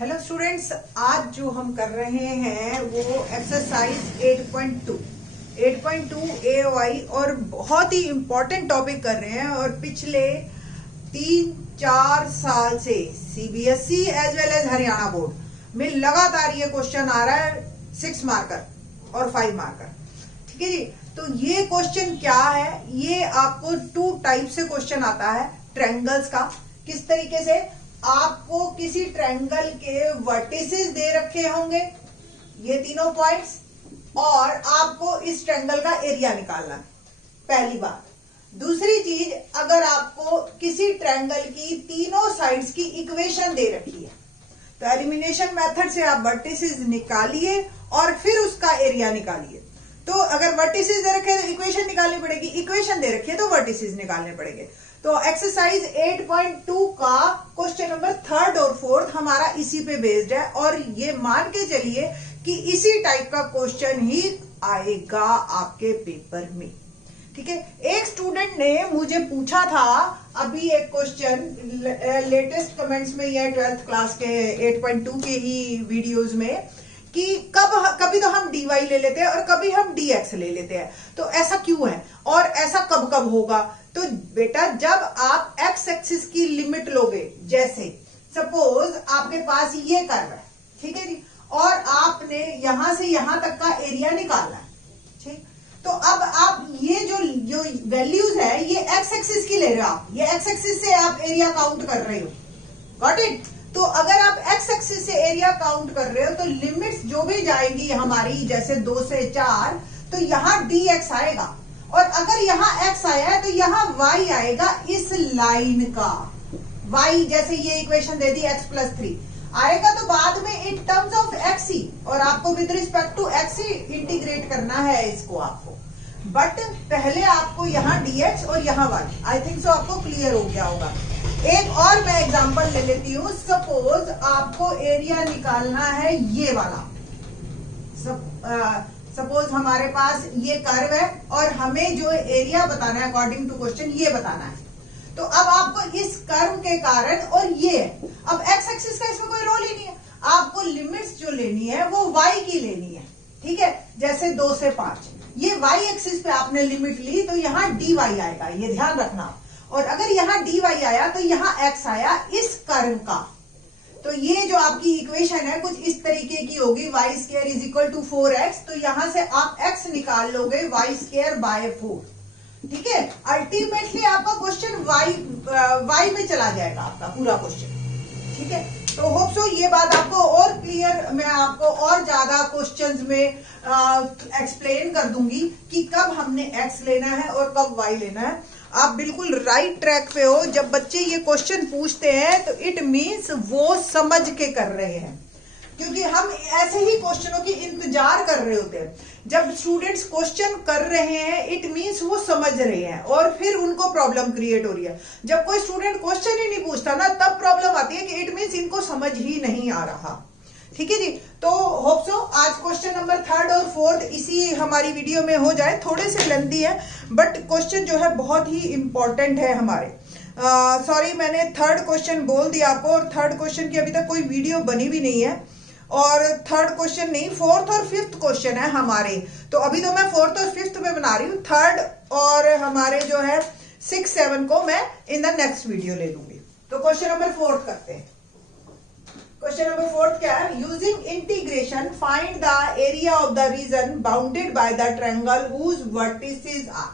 Hello students, आज जो हम कर रहे हैं वो एक्सरसाइज 8.2 AOI और बहुत ही इम्पोर्टेंट टॉपिक कर रहे हैं। और पिछले 3-4 साल से CBSE as well as Haryana board में लगातार ये क्वेश्चन आ रहा है 6 मार्कर और 5 मार्कर। ठीक है जी, तो ये क्वेश्चन क्या है, ये आपको 2 टाइप से क्वेश्चन आता है ट्रायंगल्स का। किस तरीके से, आपको किसी ट्रायंगल के वर्टिसेस दे रखे होंगे ये तीनों पॉइंट्स, और आपको इस ट्रायंगल का एरिया निकालना है, पहली बात। दूसरी चीज, अगर आपको किसी ट्रायंगल की तीनों साइड्स की इक्वेशन दे रखी है तो एलिमिनेशन मेथड से आप वर्टिसेस निकालिए और फिर उसका एरिया निकालिए। तो अगर वर्टिसेस दे रखे हैं तो इक्वेशन निकालनी पड़ेगी, इक्वेशन दे रखी है तो वर्टिसेस निकालने पड़ेंगे। तो एक्सरसाइज 8.2 का क्वेश्चन नंबर 3rd और 4th हमारा इसी पे बेस्ड है, और ये मान के चलिए कि इसी टाइप का क्वेश्चन ही आएगा आपके पेपर में। ठीक है, एक स्टूडेंट ने मुझे पूछा था अभी एक क्वेश्चन लेटेस्ट कमेंट्स में, या 12th क्लास के 8.2 के ही वीडियोस में, कि कभी तो हम dy ले लेते हैं और कभी हम dx ले लेते हैं, तो ऐसा क्यों है और ऐसा कब कब होगा। तो बेटा, जब आप x एक्सिस की लिमिट लोगे, जैसे सपोज आपके पास ये कर्व है, ठीक है जी, और आपने यहां से यहां तक का एरिया निकालना है, ठीक। तो अब आप ये जो वैल्यूज है ये x एक्सिस की ले रहे हो, आप ये x एक्सिस से आप एरिया काउंट कर रहे हो, गॉट इट। तो अगर आप x एक्सिस से एरिया काउंट कर रहे हो तो लिमिट्स जो भी जाएंगी हमारी, जैसे 2 से 4, तो यहाँ dx आएगा, और अगर यहाँ x आया है तो यहाँ y आएगा इस लाइन का। y जैसे ये इक्वेशन दे दी x+3 आएगा, तो बाद में इन टर्म्स ऑफ x ही, और आपको विद रिस्पेक्ट टू x ही इंटीग्रेट करना है इसको आपको। बट पहले आपको यहाँ dx और यहाँ y, आई थिंक सो आपको क्लियर हो गया होगा। एक और मैं एग्जांपल ले लेती हूँ। सपोज आपको एरिया निकालना है ये वाला, सपोज हमारे पास ये कर्व है और हमें जो एरिया बताना है अकॉर्डिंग टू क्वेश्चन ये बताना है। तो अब आपको इस कर्व के कारण, और ये अब x एक्सिस का इसमें कोई रोल ही नहीं है, आपको लिमिट्स जो लेनी है वो y की लेनी है, ठीक है। जैसे 2 से 5 ये y एक्सिस पे आपने लिमिट ली तो यहाँ dy आएगा, ये ध्यान रखना। और अगर यहाँ dy आया तो यहाँ x आया इस कर्व का। तो ये जो आपकी इक्वेशन है कुछ इस तरीके की होगी, y² = 4x। तो यहां से आप x निकाल लोगे y²/4, ठीक है। अल्टीमेटली आपका क्वेश्चन y में चला जाएगा, आपका पूरा क्वेश्चन, ठीक है। तो होप सो ये बात आपको और क्लियर, मैं आपको और ज्यादा क्वेश्चंस में एक्सप्लेन कर दूंगी कि कब हमने x लेना है और कब y लेना है। आप बिल्कुल राइट ट्रैक पे हो। जब बच्चे ये क्वेश्चन पूछते हैं तो इट मीन्स वो समझ के कर रहे हैं, क्योंकि हम ऐसे ही क्वेश्चनों की इंतजार कर रहे होते हैं। जब स्टूडेंट्स क्वेश्चन कर रहे हैं इट मीन्स वो समझ रहे हैं, और फिर उनको प्रॉब्लम क्रिएट हो रही है। जब कोई स्टूडेंट क्वेश्चन ही नहीं पूछता ना, तब प्रॉब्लम आती है कि इट मीन्स इनको समझ ही नहीं आ रहा, ठीक है जी। तो होप सो आज क्वेश्चन नंबर 3rd और 4th इसी हमारी वीडियो में हो जाए। थोड़े से लेंथी है बट क्वेश्चन जो है बहुत ही इंपॉर्टेंट है हमारे। सॉरी, मैंने 3rd क्वेश्चन बोल दिया आपको, और 3rd क्वेश्चन की अभी तक कोई वीडियो बनी भी नहीं है, और 3rd क्वेश्चन नहीं, 4th और 5th क्वेश्चन है हमारे। तो अभी तो मैं 4th और 5th में बना रही हूँ, 3rd और हमारे जो है 6, 7 को मैं इन द नेक्स्ट वीडियो ले लूंगी। तो क्वेश्चन नंबर 4th करते हैं। क्वेश्चन नंबर 4th क्या है, using integration find the area of the region bounded by the triangle whose vertices are.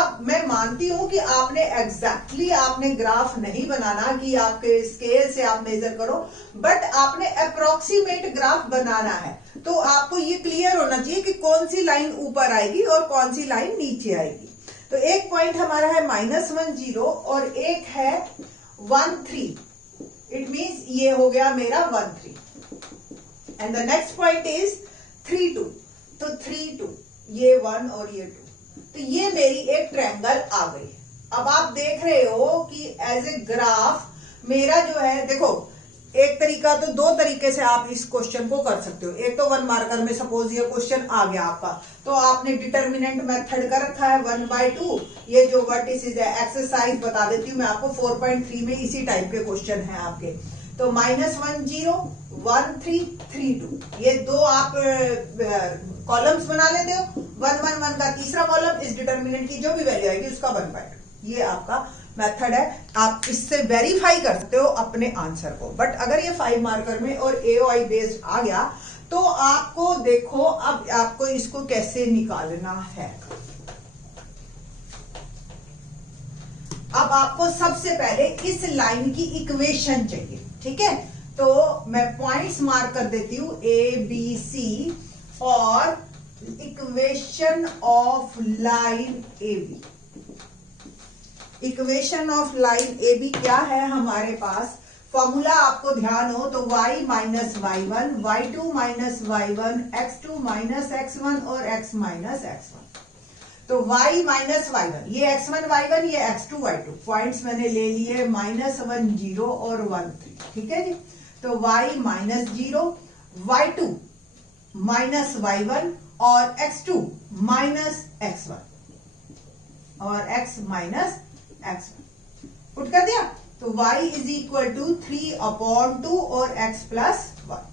अब मैं मानती हूं कि आपने एग्जैक्टली आपने ग्राफ नहीं बनाना कि आपके स्केल से आप मेजर करो, बट आपने अप्रोक्सीमेट ग्राफ बनाना है। तो आपको ये क्लियर होना चाहिए कि कौन सी लाइन ऊपर आएगी और कौन सी लाइन नीचे आएगी। तो एक पॉइंट हमारा है -1 0 और एक है 1 3, इट मीन्स ये हो गया मेरा 1 3, and the next point is 3 2। तो 3 2, ये 1 और ये 2, तो ये मेरी एक ट्रायंगल आ गई। अब आप देख रहे हो कि एज ए ग्राफ मेरा जो है, देखो एक तरीका, तो 2 तरीके से आप इस क्वेश्चन को कर सकते हो। एक तो 1 मार्कर में सपोज ये क्वेश्चन आ गया आपका, तो आपने डिटर्मिनेंट मेथड कर रखा है 1/2। ये जो वर्टिसेस है, एक्सरसाइज बता देती हूँ मैं आपको, 4.3 में इसी टाइप के क्वेश्चन है आपके। तो -1 0 1 3 3 2 ये दो आप कॉलम्स बना लेते हो। 1 1 1 का तीसरा कॉलम, इस डिटर्मिनेंट की जो भी वैल्यू आएगी उसका 1/2। ये आपका मेथड है, आप इससे वेरीफाई कर सकते हो अपने आंसर को। बट अगर ये 5 मार्कर में और AOI बेस्ड आ गया तो आपको देखो अब आपको इसको कैसे निकालना है। अब आपको सबसे पहले इस लाइन की इक्वेशन चाहिए, ठीक है। तो मैं पॉइंट्स मार्क कर देती हूं ABC और equation of line AB। Equation of line AB क्या है हमारे पास, फॉर्मूला आपको ध्यान हो तो y minus y1, y2 minus y1, x2 minus x1 और x माइनस x1। तो y माइनस y1, ये x1 y1, ये x2 y2। पॉइंट्स मैंने ले लिए -1 0 और 1 3, ठीक है जी। तो y minus 0, y2 minus y1 और x2 माइनस x1 और x माइनस x1 पुट कर दिया। तो y इज इक्वल टू 3/2 और x प्लस 1।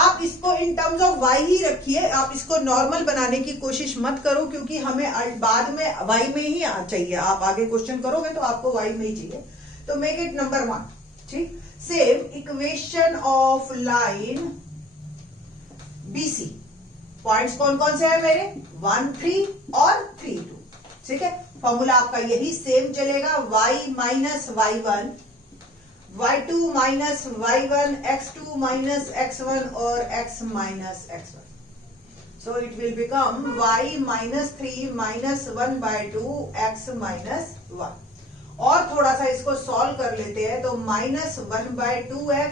आप इसको इन टर्म्स ऑफ y ही रखिए, आप इसको नॉर्मल बनाने की कोशिश मत करो क्योंकि हमें बाद में y में ही चाहिए। आप आगे क्वेश्चन करोगे तो आपको y में ही चाहिए। तो मेक इट नंबर 1, ठीक। Same equation of line BC, points कौन कौन से हैं मेरे, 1 3 और 3 2, ठीक है। फॉर्मूला आपका यही सेम चलेगा, y minus y1, y2 minus y1, x2 minus x1 और x minus x1। So it will become y minus 3 minus 1/2 x minus 1। और थोड़ा सा इसको सॉल्व कर लेते हैं तो -1/2x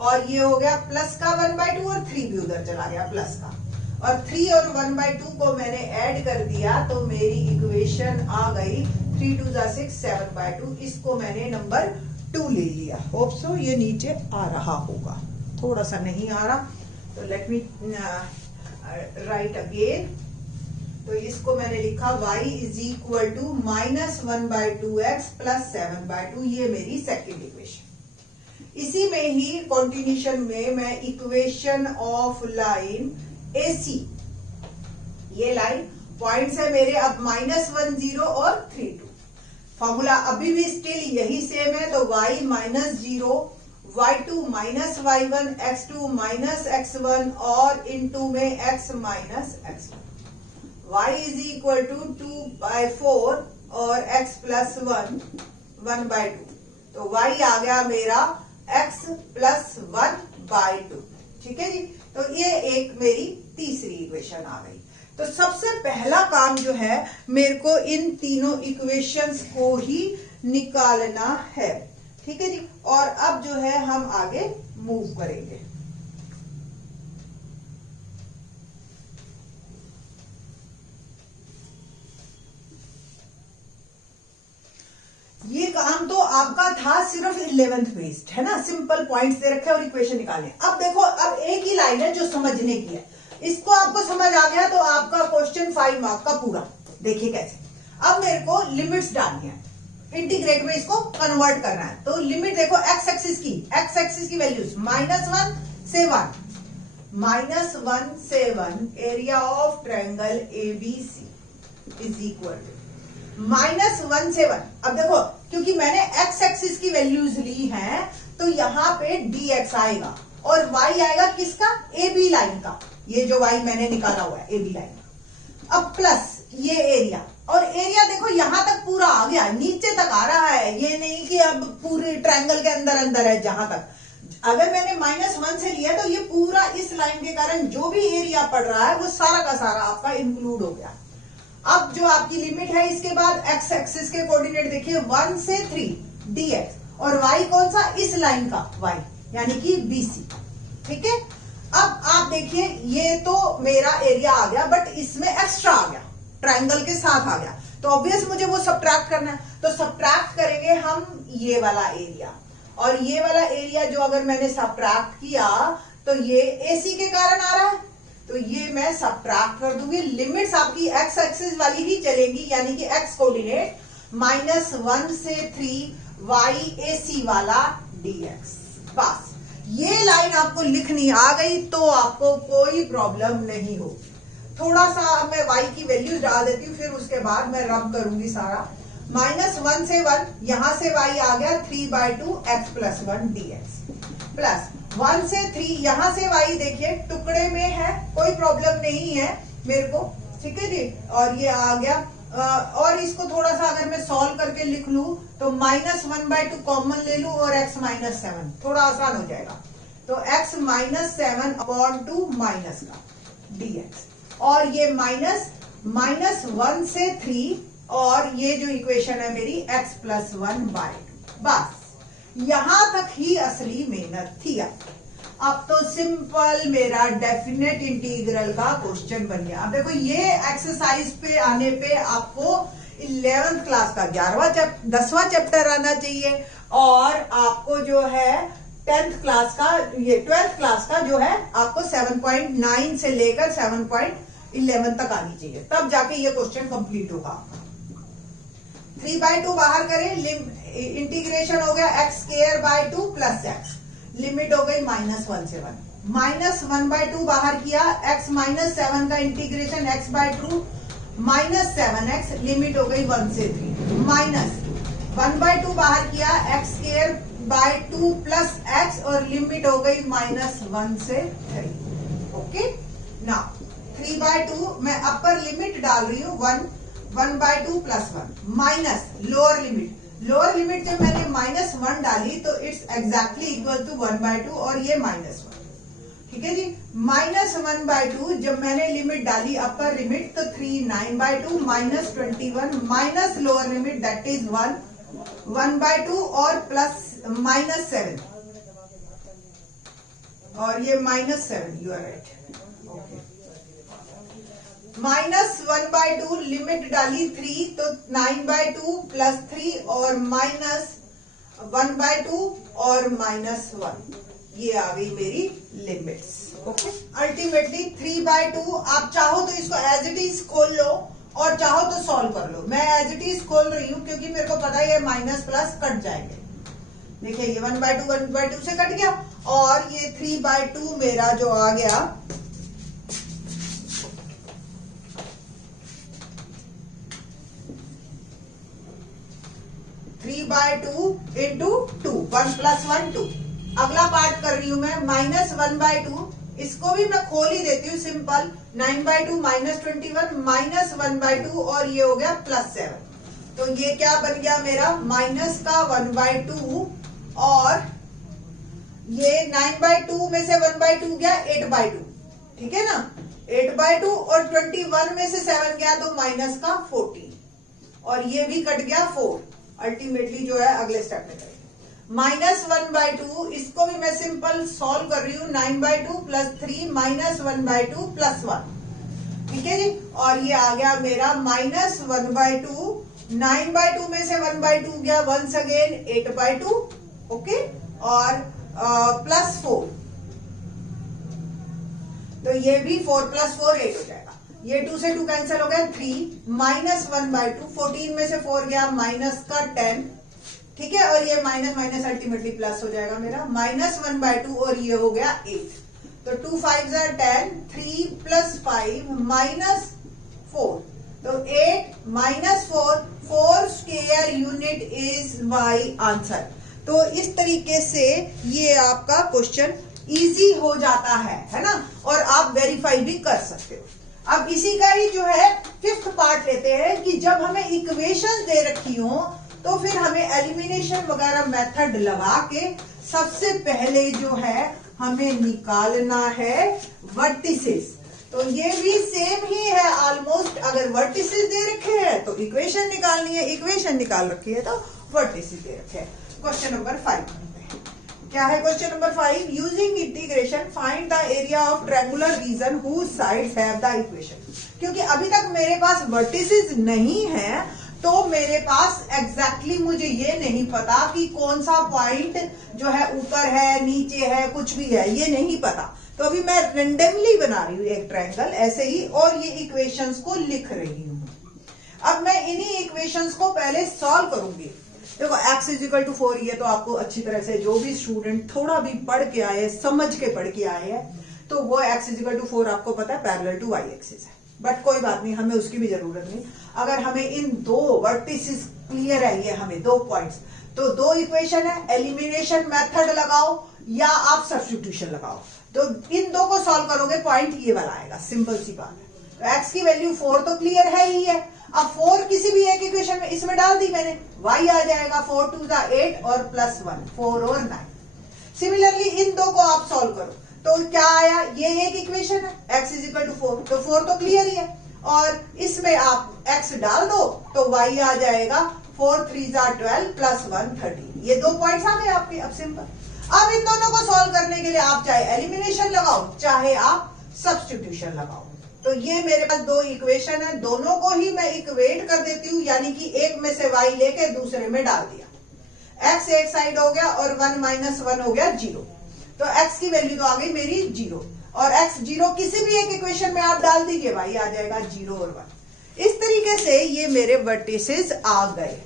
और ये हो गया प्लस का 1/2 और 3 भी उधर चला गया प्लस का, और 3 और 1/2 को मैंने ऐड कर दिया तो मेरी इक्वेशन आ गई 3 2 6 7/2। इसको मैंने नंबर 2 ले लिया। होप सो ये नीचे आ रहा होगा, थोड़ा सा नहीं आ रहा तो लेट मी राइट अगेन। तो इसको मैंने लिखा y is equal to -1/2x plus 7/2, ये मेरी सेकेंड इक्वेशन। इसी में ही कॉन्टिन्यूशन में मैं इक्वेशन ऑफ लाइन AC, ये लाइन पॉइंट्स है मेरे अब -1 0 और 3 2। फॉर्मूला अभी भी स्टिल यही सेम है, तो y minus 0, y2 minus y1, x2 minus x1 और इनटू में x minus x1। y is equal to 2/4 और x प्लस 1/2। तो y आ गया मेरा x प्लस 1/2, ठीक है जी। तो ये एक मेरी तीसरी इक्वेशन आ गई। तो सबसे पहला काम जो है मेरे को इन तीनों इक्वेशंस को ही निकालना है, ठीक है जी। और अब जो है हम आगे मूव करेंगे। ये काम तो आपका था सिर्फ 11th बेस्ड, है ना, सिंपल पॉइंट्स दे रखे और इक्वेशन निकालने। अब देखो, अब एक ही लाइन है जो समझने की है, इसको आपको समझ आ गया तो आपका क्वेश्चन 5 मार्क का पूरा। देखिए कैसे। अब मेरे को लिमिट्स डालनी है, इंटीग्रेट में इसको कन्वर्ट करना है। तो लिमिट देखो एक्स एक्सिस की वैल्यूज -1 से 1, -1 से 1 area of triangle ABC is equal to -1 से 1। अब देखो क्योंकि मैंने एक्स एक्सिस की वैल्यूज ली हैं तो यहाँ पे dx आएगा और y आएगा किसका, AB लाइन का, ये जो y मैंने निकाला हुआ है AB लाइन का। अब प्लस ये एरिया, और एरिया देखो यहां तक पूरा आ गया, नीचे तक आ रहा है, ये नहीं कि अब पूरे ट्रायंगल के अंदर है जहां तक। अगर मैंने -1 से लिया तो ये पूरा इस लाइन के कारण जो भी एरिया पड़ रहा है वो सारा का सारा आपका इंक्लूड हो गया। अब जो आपकी लिमिट है इसके बाद एक्स एक्सिस के कोऑर्डिनेट देखिए 1 से 3 dx और y कौन सा, इस लाइन का y यानी कि BC, ठीक है। अब आप देखिए ये तो मेरा एरिया आ गया बट इसमें एक्स्ट्रा आ गया, ट्रायंगल के साथ आ गया, तो ऑब्वियस मुझे वो सब्ट्रैक्ट करना है। तो सब्ट्रैक्ट करेंगे हम ये वाला एरिया, और ये वाला एरिया जो अगर मैंने सब्ट्रैक्ट किया तो ये AC के कारण आ रहा है, तो ये मैं सब्ट्रैक्ट कर दूंगी। लिमिट्स आपकी एक्स एक्सिस वाली ही चलेगी, यानी कि एक्स कोऑर्डिनेट -1 से 3 y AC वाला dx। बस ये लाइन आपको लिखनी आ गई तो आपको कोई प्रॉब्लम नहीं हो। थोड़ा सा मैं y की वैल्यूज डाल देती हूँ, फिर उसके बाद मैं रब करूंगी सारा। -1 से 1, यहां से y आ गया 3/2 x+1 dx, प्लस 1 से 3, यहां से y देखिए टुकड़े में है, कोई प्रॉब्लम नहीं है मेरे को, ठीक है जी। और ये आ गया और इसको थोड़ा सा अगर मैं सॉल्व करके लिख लूं तो -1/2 कॉमन ले लूं और x -7, थोड़ा आसान हो जाएगा। तो x -7/2 माइनस का dx, और ये -1 से 3, और ये जो इक्वेशन है मेरी x+1/2। बस यहां तक ही असली मेहनत थी। अब तो सिंपल मेरा डेफिनेट इंटीग्रल का क्वेश्चन बन गया। अब देखो ये एक्सरसाइज पे आने पे आपको 11th क्लास का 10वां चैप्टर आना चाहिए, और आपको जो है 10th क्लास का, ये 12th क्लास का जो है आपको 7.9 से लेकर 7.11 तक आनी चाहिए, तब जाके ये क्वेश्चन कंप्लीट होगा। 3/2 बाहर करें, इंटीग्रेशन हो गया x² प्लस x, लिमिट हो गई -1 से 1, -1/2 बाहर किया, x -7 का इंटीग्रेशन x/2 -7x, लिमिट हो गई 1 से 3, -1/2 बाहर किया, x² प्लस x, और लिमिट हो गई -1 से 3। ओके, नाउ 3/2 मैं अपर लिमिट डाल रही हूँ 1/2 प्लस 1, माइनस लोअर लिमिट जब मैंने -1 डाली तो इट्स एग्जैक्टली इक्वल टू 1/2, और ये -1, ठीक है जी। -1/2 जब मैंने लिमिट डाली अपर लिमिट तो 3 9/2 -21 minus lower limit that is 1/2 और प्लस -7, और ये -7, you are right. Okay, -1/2 limit डाली 3 तो 9/2 प्लस 3 और -1/2 और -1, ये आ गई मेरी लिमिट्स। ओके, अल्टीमेटली 3/2, आप चाहो तो इसको एज इट इज खोल लो और चाहो तो सॉल्व कर लो। मैं एज इट इज खोल रही हूँ क्योंकि मेरे को पता है ये माइनस प्लस कट जाएंगे। देखिए ये 1/2 से कट गया, और ये 3/2 मेरा जो आ गया 3/2 इंटू 2, 1 + 1 2। अगला पार्ट कर रही हूं मैं -1/2, इसको भी मैं खोल ही देती हूँ सिंपल, 9/2 -21 -1/2, और ये हो गया +7। तो ये क्या बन गया मेरा माइनस का 1/2, और ये 9/2 में से 1/2 गया 8/2, ठीक है ना, 8/2, और 21 में से 7 गया तो माइनस का 14, और ये भी कट गया 4। अल्टीमेटली जो है अगले स्टेप में करेंगे -1/2, इसको भी मैं सिंपल सॉल्व कर रही हूँ, 9/2 प्लस 3 -1/2 प्लस 1, ठीक है जी। और ये आ गया मेरा -1/2, 9/2 में से 1/2 गया वंस अगेन 8/2, ओके, और प्लस 4, तो ये भी 4 + 4 8 हो जाएगा। ये 2 से 2 कैंसिल हो गया, 3 -1/2, 14 में से 4 गया माइनस का 10, ठीक है, और ये माइनस माइनस अल्टीमेटली प्लस हो जाएगा मेरा -1/2, और ये हो गया 8। तो 2 5 are 10, 3 + 5 -4, तो 8 -4, 4 square unit is my answer. तो इस तरीके से ये आपका क्वेश्चन इजी हो जाता है ना, और आप वेरीफाई भी कर सकते हो। अब इसी का ही जो है 5th पार्ट लेते हैं कि जब हमें इक्वेशन दे रखी हो तो फिर हमें एलिमिनेशन वगैरह मेथड लगा के सबसे पहले जो है हमें निकालना है वर्टिसेस। तो ये भी सेम ही है ऑलमोस्ट, अगर वर्टिसेस दे रखे हैं तो इक्वेशन निकालनी है, इक्वेशन निकाल रखी है तो वर्टिसेस दे रखे हैं। क्वेश्चन नंबर 5 क्या है? Question number 5, using integration find the area of triangular region whose sides have the equation. क्योंकि अभी तक मेरे पास वर्टिसेस नहीं है तो मेरे पास एग्जैक्टली मुझे ये नहीं पता कि कौन सा पॉइंट जो है ऊपर है नीचे है कुछ भी है, ये नहीं पता। तो अभी मैं रेंडमली बना रही हूँ एक ट्रायंगल ऐसे ही, और ये इक्वेशंस को लिख रही हूँ। अब मैं इन्हीं इक्वेशंस को पहले सॉल्व करूंगी। देखो x इज इक्वल टू 4, ये तो आपको अच्छी तरह से जो भी स्टूडेंट थोड़ा भी पढ़ के आए, समझ के पढ़ के आए हैं, तो वो x इज इक्वल टू 4 आपको पता है पैरेलल टू y एक्सिस है। बट कोई बात नहीं, हमें उसकी भी जरूरत नहीं। अगर हमें इन दो वर्टिसेस क्लियर है, ये हमें दो पॉइंट्स, तो दो इक्वेशन है, एलिमिनेशन मेथड लगाओ या आप सब्स्टिट्यूशन लगाओ, तो इन दो को सॉल्व करोगे पॉइंट ये वाला आएगा। सिंपल सी बात है। तो x की वैल्यू 4 तो क्लियर है ही है। अब 4 किसी भी एक इक्वेशन में इसमें डाल दी मैंने, y आ जाएगा 4 2 8 और +1 4 और 9। सिमिलरली इन दो को आप सॉल्व करो तो क्या आया, ये एक इक्वेशन है, x इज इक्वल टू 4, तो 4 तो क्लियर ही है, और इसमें आप x डाल दो तो y आ जाएगा 4 3 12 +1 13। ये दो पॉइंट्स आ गए आपके। अब सिंपल, अब इन दोनों को सॉल्व करने के लिए आप चाहे एलिमिनेशन लगाओ चाहे आप सब्स्टिट्यूशन लगाओ। तो ये मेरे पास दो इक्वेशन है, दोनों को ही मैं इक्वेट कर देती हूँ, यानी कि एक में से y लेके दूसरे में डाल दिया, x एक साइड हो गया और 1 - 1 हो गया 0, तो x की वैल्यू तो आ गई मेरी 0, और x 0 किसी भी एक इक्वेशन में आप डाल दीजिए, y आ जाएगा 0 और 1। इस तरीके से ये मेरे वर्टिसेस आ गए।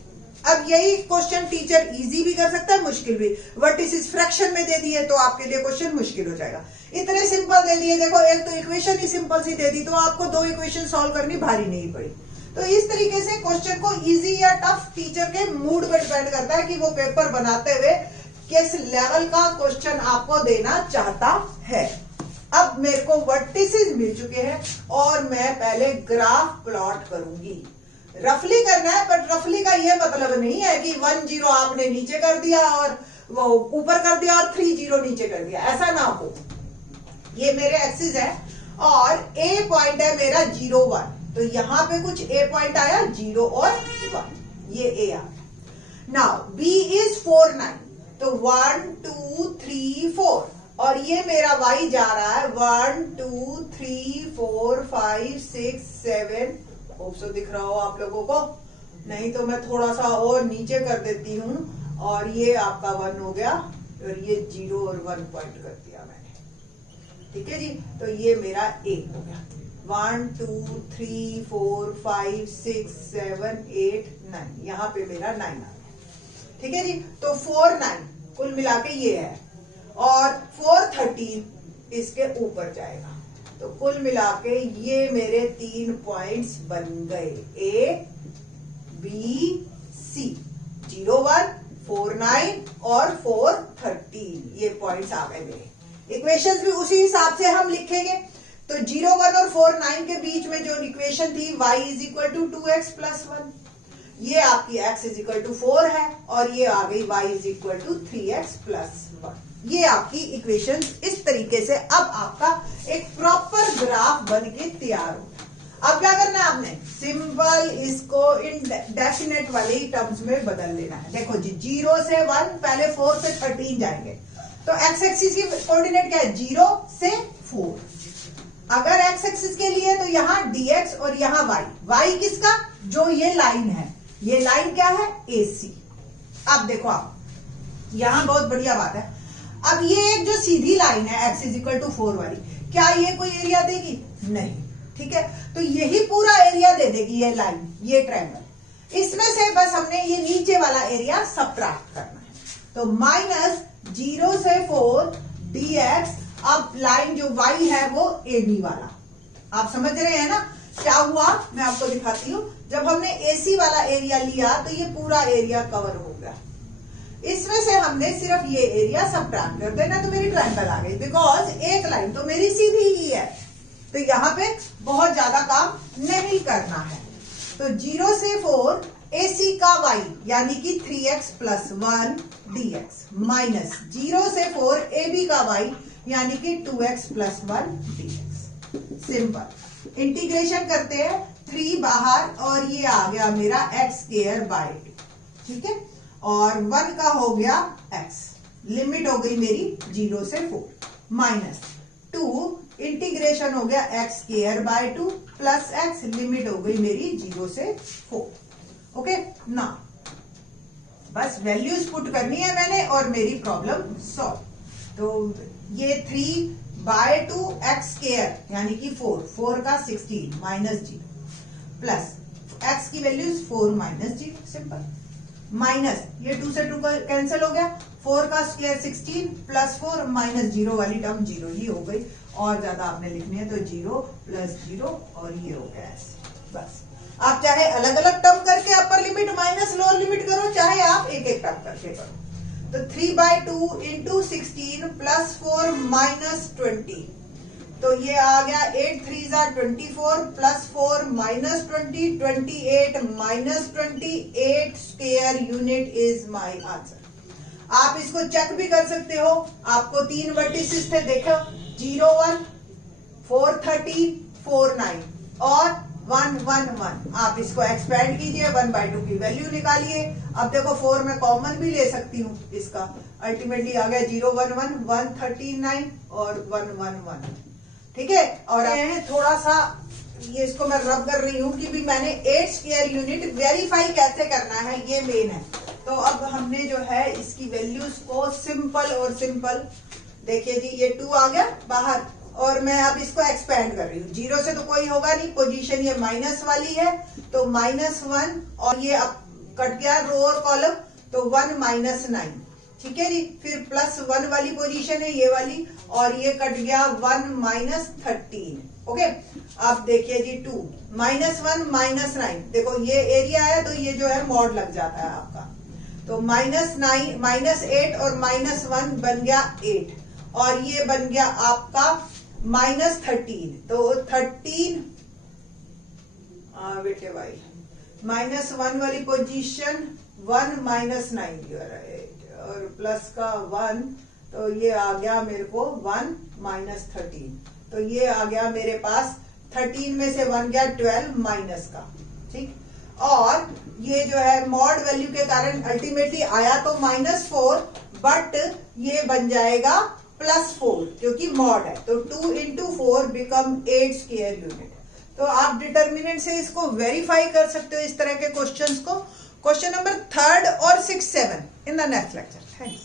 अब यही क्वेश्चन टीचर इजी भी कर सकता है, मुश्किल भी। वर्टिसेस फ्रैक्शन में दे दिए तो आपके लिए क्वेश्चन मुश्किल हो जाएगा। इतने सिंपल दे दिए, देखो एक तो इक्वेशन ही सिंपल सी दे दी, तो आपको दो इक्वेशन सॉल्व करनी भारी नहीं पड़ी। तो इस तरीके से क्वेश्चन को इजी या टफ टीचर के मूड पे डिपेंड करता है कि वो पेपर बनाते हुए किस लेवल का क्वेश्चन आपको देना चाहता है। अब मेरे को वर्टिसेस मिल चुके हैं और मैं पहले ग्राफ प्लॉट करूंगी। रफली करना है, बट रफली का ये मतलब नहीं है कि 1 0 आपने नीचे कर दिया और वो ऊपर कर दिया और 3 0 नीचे कर दिया, ऐसा ना हो। ये मेरे एक्सिस है और ए पॉइंट है मेरा 0 1, तो यहां पे कुछ ए पॉइंट आया 0 और 1, ये ए आ गया। नाउ बी इज 4 9, तो 1 2 3 4, और ये मेरा y जा रहा है 1 2 3 4 5 6 7। होप सो दिख रहा हो आप लोगों को, नहीं तो मैं थोड़ा सा और नीचे कर देती हूँ, और ये आपका 1 हो गया और ये 0 और 1 पॉइंट कर दिया मैंने, ठीक है जी। तो ये मेरा ए हो गया, 1 2 3 4 5 6 7 8 9, यहाँ पे मेरा 9 आ गया, ठीक है जी। तो 4 9 कुल मिला के ये है, और 4 13 इसके ऊपर जाएगा, तो कुल मिला के ये मेरे 3 पॉइंट्स बन गए, ए बी सी, 0 1 4 9 और 4 13, ये पॉइंट्स आ गए मेरे। इक्वेशंस भी उसी हिसाब से हम लिखेंगे। तो 0 1 और 4 9 के बीच में जो इक्वेशन थी y is equal to 2x + 1, ये आपकी x इज इक्वल टू 4 है, और ये आ गई y is equal to 3x + 1। ये आपकी इक्वेशन इस तरीके से अब आपका एक प्रॉपर ग्राफ बन के तैयार हो। अब क्या करना है आपने, सिंपल इसको इनडेफिनेट वाले ही टर्म्स में बदल लेना है। देखो जी 0 से 1, पहले 4 से 13 जाएंगे, तो x एक्सिस की कोऑर्डिनेट क्या है, 0 से 4। अगर x एक्सिस के लिए तो यहाँ dx और यहाँ y किसका, जो ये लाइन है, ये लाइन क्या है, AC। अब देखो आप, यहां बहुत बढ़िया बात है, अब ये एक जो सीधी लाइन है x इज इक्वल टू 4 वाली, क्या ये कोई एरिया देगी, नहीं, ठीक है। तो यही पूरा एरिया दे देगी ये लाइन, ये ट्रायंगल। इसमें से बस हमने ये नीचे वाला एरिया सबट्रैक्ट करना है, तो -0 से 4 dx। अब लाइन जो y है वो AB वाला, आप समझ रहे हैं ना क्या हुआ, मैं आपको दिखाती हूँ। जब हमने AC वाला एरिया लिया तो ये पूरा एरिया कवर हो गया, इसमें से हमने सिर्फ ये एरिया सबट्रैक्ट कर देना, तो मेरी ट्रायंगल आ गई, बिकॉज एक लाइन तो मेरी सीधी ही है, तो यहाँ पे बहुत ज्यादा काम नहीं करना है। तो 0 से 4 AC का y यानी कि 3x + 1 dx, माइनस 0 से 4 AB का y यानी कि 2x + 1 dx। सिंपल इंटीग्रेशन करते हैं, 3 बाहर और ये आ गया मेरा x²/2, ठीक है, और 1 का हो गया x, लिमिट हो गई मेरी 0 से 4, माइनस 2 इंटीग्रेशन हो गया x² प्लस x, लिमिट हो गई मेरी 0 से 4। ओके ना, बस वैल्यूज पुट करनी है मैंने और मेरी प्रॉब्लम सॉल्व। तो ये 3/2 x² यानी कि 4 का 16 -0 प्लस x की वैल्यूज 4 - 0, सिंपल, माइनस ये 2 से 2 कैंसिल हो गया, 4 का स्क्वायर 16 प्लस 4 माइनस 0 वाली टर्म 0 ही हो गई, और ज्यादा आपने लिखनी है तो 0 प्लस 0 और ये हो गया ऐसे। बस आप चाहे अलग अलग टर्म करके upper limit minus lower limit करो, चाहे आप एक एक टर्म करके करो। तो 3/2 इंटू 16 प्लस 4 माइनस 20, तो ये आ गया 8 3 24 plus 4 minus 20, 28 minus 28 square unit is my answer. आप इसको चेक भी कर सकते हो, आपको 3 वर्टिसेस थे, देखो 0 1 4 30 4 9 और 1 1 1। आप इसको एक्सपेंड कीजिए, 1/2 की वैल्यू निकालिए। अब देखो 4 में कॉमन भी ले सकती हूँ, इसका अल्टीमेटली आ गया 0 1 1 139 और 1 1 1। ठीक है, और थोड़ा सा ये इसको मैं रब कर रही हूँ कि भी मैंने 8 स्क्वायर यूनिट वेरीफाई कैसे करना है, ये मेन है। तो अब हमने जो है इसकी वैल्यूज को सिंपल और सिंपल, देखिए जी ये 2 आ गया बाहर, और मैं अब इसको एक्सपेंड कर रही हूँ। 0 से तो कोई होगा नहीं, पोजीशन ये माइनस वाली है, तो -1 और ये अब कट गया रो और कॉलम, तो 1 - 9। ठीक है जी, फिर +1 वाली पोजीशन है ये वाली, और ये कट गया 1 - 13। ओके, अब देखिए जी 2 -1 -9, देखो ये एरिया है तो ये जो है मॉड लग जाता है आपका, तो -9 -8 और -1 बन गया 8, और ये बन गया आपका -13, तो 13 बेटे भाई -1 वाली पोजीशन 1 - 9 और प्लस का 1, तो ये आ गया मेरे को 1 - 13, तो ये आ गया मेरे पास 13 में से 1 गया 12 माइनस का। ठीक, और ये जो है मॉड वैल्यू के कारण अल्टीमेटली आया तो -4, बट ये बन जाएगा +4 क्योंकि मॉड है, तो 2 × 4 बिकम 8 स्क्वायर यूनिट। तो आप डिटर्मिनेंट से इसको वेरीफाई कर सकते हो इस तरह के क्वेश्चंस को। क्वेश्चन नंबर 3rd और 6 7 in the next lecture. Thanks.